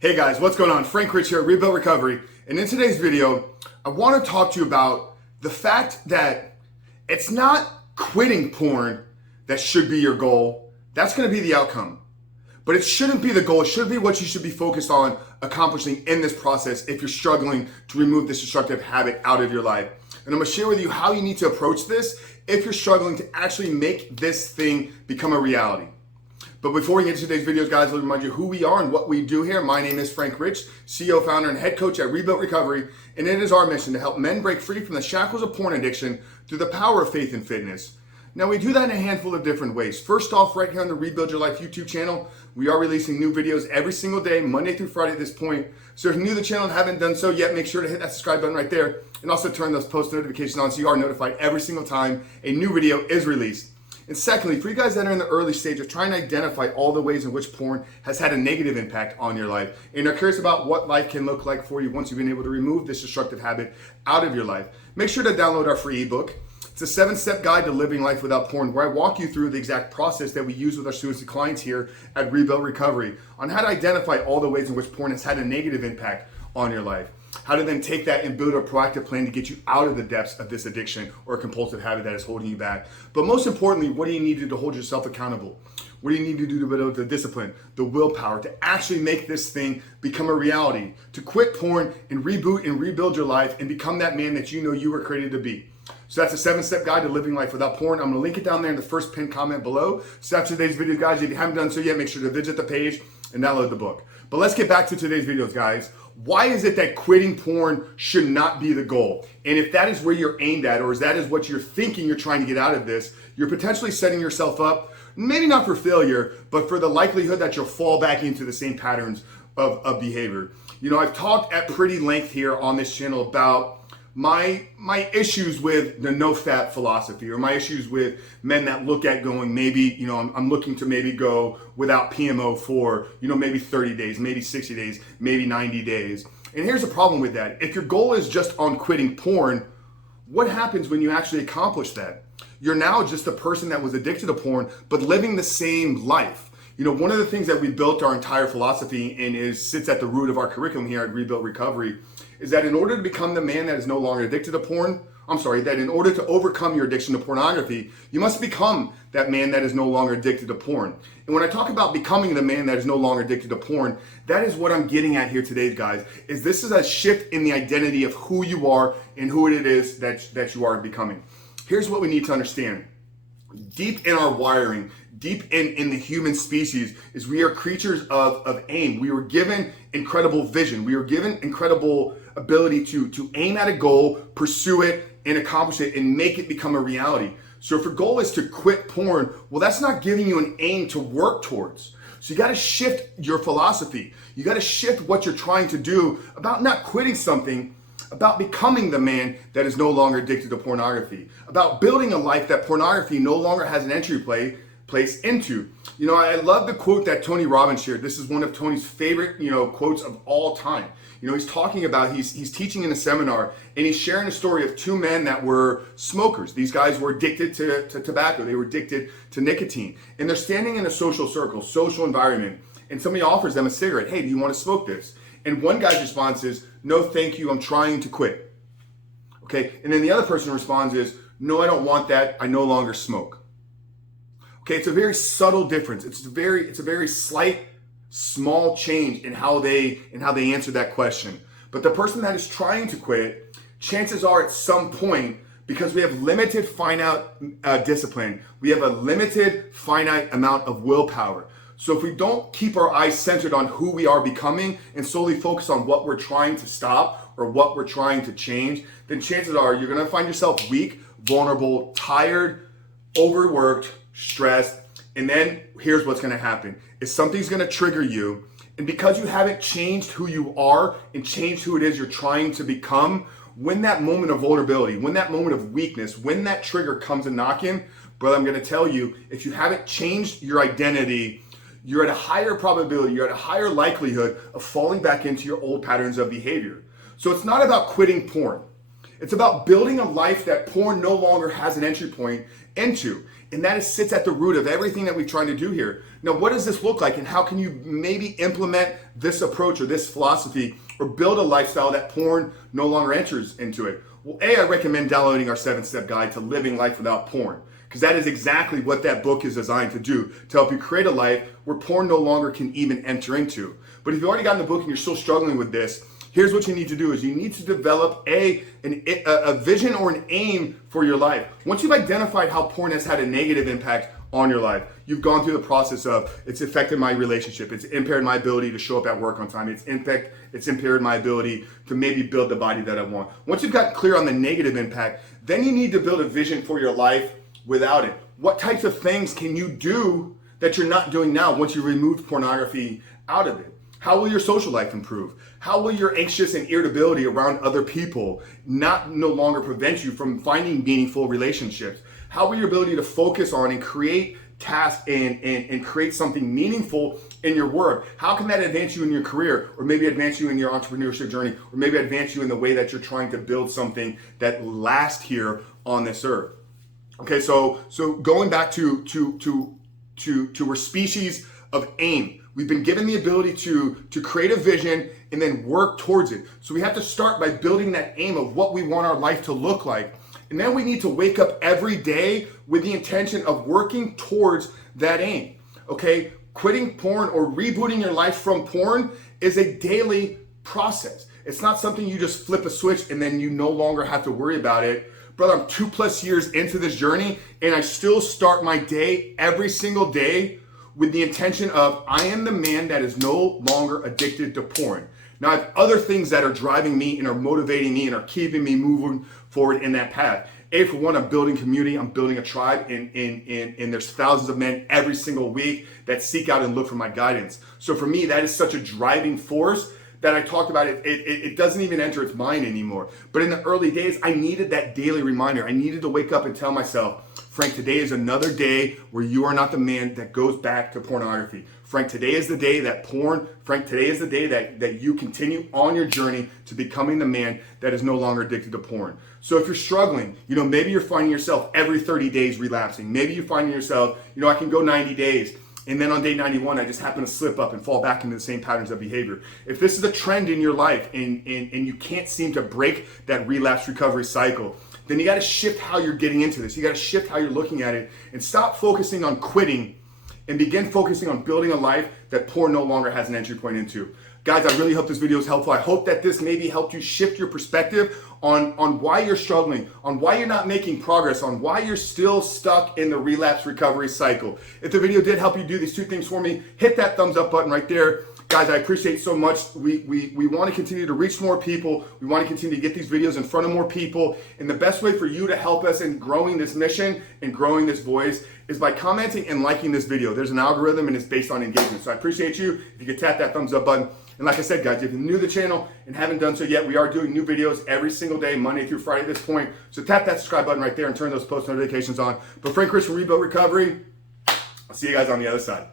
Hey guys, what's going on? Frank Rich here, Rebuilt Recovery. And in today's video, I want to talk to you about the fact that it's not quitting porn that should be your goal. That's going to be the outcome. But it shouldn't be the goal. It should be what you should be focused on accomplishing in this process if you're struggling to remove this destructive habit out of your life. And I'm going to share with you how you need to approach this if you're struggling to actually make this thing become a reality. But before we get to today's videos, guys, let me remind you who we are and what we do here. My name is Frank Rich, CEO, founder, and head coach at Rebuilt Recovery, and it is our mission to help men break free from the shackles of porn addiction through the power of faith and fitness. Now, we do that in a handful of different ways. First off, right here on the Rebuild Your Life YouTube channel, we are releasing new videos every single day, Monday through Friday at this point. So if you're new to the channel and haven't done so yet, make sure to hit that subscribe button right there, and also turn those post notifications on so you are notified every single time a new video is released. And secondly, for you guys that are in the early stage of trying to identify all the ways in which porn has had a negative impact on your life, and are curious about what life can look like for you once you've been able to remove this destructive habit out of your life, make sure to download our free ebook. It's a 7-step guide to living life without porn, where I walk you through the exact process that we use with our students and clients here at Rebuilt Recovery on how to identify all the ways in which porn has had a negative impact on your life. How to then take that and build a proactive plan to get you out of the depths of this addiction or compulsive habit that is holding you back. But most importantly, what do you need to do to hold yourself accountable? What do you need to do to build the discipline, the willpower to actually make this thing become a reality? To quit porn and reboot and rebuild your life and become that man that you know you were created to be. So that's a 7-step guide to living life without porn. I'm going to link it down there in the first pinned comment below. So after today's video, guys, if you haven't done so yet, make sure to visit the page and download the book. But let's get back to today's videos, guys. Why is it that quitting porn should not be the goal? And if that is where you're aimed at, or if that is what you're thinking you're trying to get out of this, you're potentially setting yourself up, maybe not for failure, but for the likelihood that you'll fall back into the same patterns of behavior. You know, I've talked at pretty length here on this channel about my issues with the nofap philosophy, or my issues with men that look at going, maybe, you know, I'm looking to maybe go without PMO for, you know, maybe 30 days, maybe 60 days, maybe 90 days. And here's the problem with that. If your goal is just on quitting porn, what happens when you actually accomplish that? You're now just a person that was addicted to porn, but living the same life. You know, one of the things that we built our entire philosophy and sits at the root of our curriculum here at Rebuilt Recovery is that in order to become the man that is no longer addicted to porn, that in order to overcome your addiction to pornography, you must become that man that is no longer addicted to porn. And when I talk about becoming the man that is no longer addicted to porn, that is what I'm getting at here today, guys, is this is a shift in the identity of who you are and who it is that you are becoming. Here's what we need to understand. Deep in our wiring, deep in the human species, is we are creatures of aim. We were given incredible vision. We were given incredible ability to aim at a goal, pursue it, and accomplish it, and make it become a reality. So if your goal is to quit porn, well, that's not giving you an aim to work towards. So you got to shift your philosophy. You got to shift what you're trying to do about not quitting something, about becoming the man that is no longer addicted to pornography, about building a life that pornography no longer has an entry place into. You know, I love the quote that Tony Robbins shared. This is one of Tony's favorite, quotes of all time. You know, he's talking about, he's teaching in a seminar, and he's sharing a story of two men that were smokers. These guys were addicted to tobacco. They were addicted to nicotine. And they're standing in a social circle, social environment, and somebody offers them a cigarette. Hey, do you want to smoke this? And one guy's response is, no, thank you, I'm trying to quit. Okay, and then the other person responds is, no, I don't want that, I no longer smoke. Okay, it's a very subtle difference. It's a very slight, small change in how they answer that question. But the person that is trying to quit, chances are at some point, because we have limited finite discipline, we have a limited finite amount of willpower. So if we don't keep our eyes centered on who we are becoming and solely focus on what we're trying to stop or what we're trying to change, then chances are you're going to find yourself weak, vulnerable, tired, overworked, stressed. And then here's what's going to happen is something's going to trigger you. And because you haven't changed who you are and changed who it is you're trying to become, when that moment of vulnerability, when that moment of weakness, when that trigger comes a knocking, brother, I'm going to tell you, if you haven't changed your identity, you're at a higher probability, you're at a higher likelihood of falling back into your old patterns of behavior. So it's not about quitting porn. It's about building a life that porn no longer has an entry point into. And that sits at the root of everything that we're trying to do here. Now, what does this look like, and how can you maybe implement this approach or this philosophy or build a lifestyle that porn no longer enters into it? Well, I recommend downloading our 7-step guide to living life without porn, because that is exactly what that book is designed to do, to help you create a life where porn no longer can even enter into. But if you've already gotten the book and you're still struggling with this, here's what you need to do is you need to develop a vision or an aim for your life. Once you've identified how porn has had a negative impact on your life, you've gone through the process of it's affected my relationship, it's impaired my ability to show up at work on time, it's impaired my ability to maybe build the body that I want. Once you've got clear on the negative impact, then you need to build a vision for your life without it. What types of things can you do that you're not doing now once you remove pornography out of it? How will your social life improve? How will your anxious and irritability around other people no longer prevent you from finding meaningful relationships? How will your ability to focus on and create tasks and create something meaningful in your work? How can that advance you in your career, or maybe advance you in your entrepreneurship journey, or maybe advance you in the way that you're trying to build something that lasts here on this earth? Okay, so going back to our species of aim. We've been given the ability to create a vision and then work towards it. So we have to start by building that aim of what we want our life to look like. And then we need to wake up every day with the intention of working towards that aim. Okay, quitting porn or rebooting your life from porn is a daily process. It's not something you just flip a switch and then you no longer have to worry about it. Brother, I'm 2+ years into this journey and I still start my day every single day with the intention of I am the man that is no longer addicted to porn. Now I have other things that are driving me and are motivating me and are keeping me moving forward in that path. For one, I'm building community, I'm building a tribe, and there's thousands of men every single week that seek out and look for my guidance. So for me, that is such a driving force that I talked about. It doesn't even enter its mind anymore. But in the early days, I needed that daily reminder. I needed to wake up and tell myself, Frank, today is another day where you are not the man that goes back to pornography. Frank, today is the day that you continue on your journey to becoming the man that is no longer addicted to porn. So if you're struggling, maybe you're finding yourself every 30 days relapsing. Maybe you're finding yourself, I can go 90 days. And then on day 91, I just happen to slip up and fall back into the same patterns of behavior. If this is a trend in your life and you can't seem to break that relapse recovery cycle, then you got to shift how you're getting into this. You got to shift how you're looking at it and stop focusing on quitting and begin focusing on building a life that porn no longer has an entry point into. Guys, I really hope this video is helpful. I hope that this maybe helped you shift your perspective on why you're struggling, on why you're not making progress, on why you're still stuck in the relapse recovery cycle. If the video did help you do these 2 things for me, hit that thumbs up button right there. Guys, I appreciate so much. We want to continue to reach more people. We want to continue to get these videos in front of more people. And the best way for you to help us in growing this mission and growing this voice is by commenting and liking this video. There's an algorithm and it's based on engagement. So I appreciate you if you could tap that thumbs up button. And like I said, guys, if you're new to the channel and haven't done so yet, we are doing new videos every single day, Monday through Friday at this point. So tap that subscribe button right there and turn those post notifications on. But Frank Chris from Rebuilt Recovery, I'll see you guys on the other side.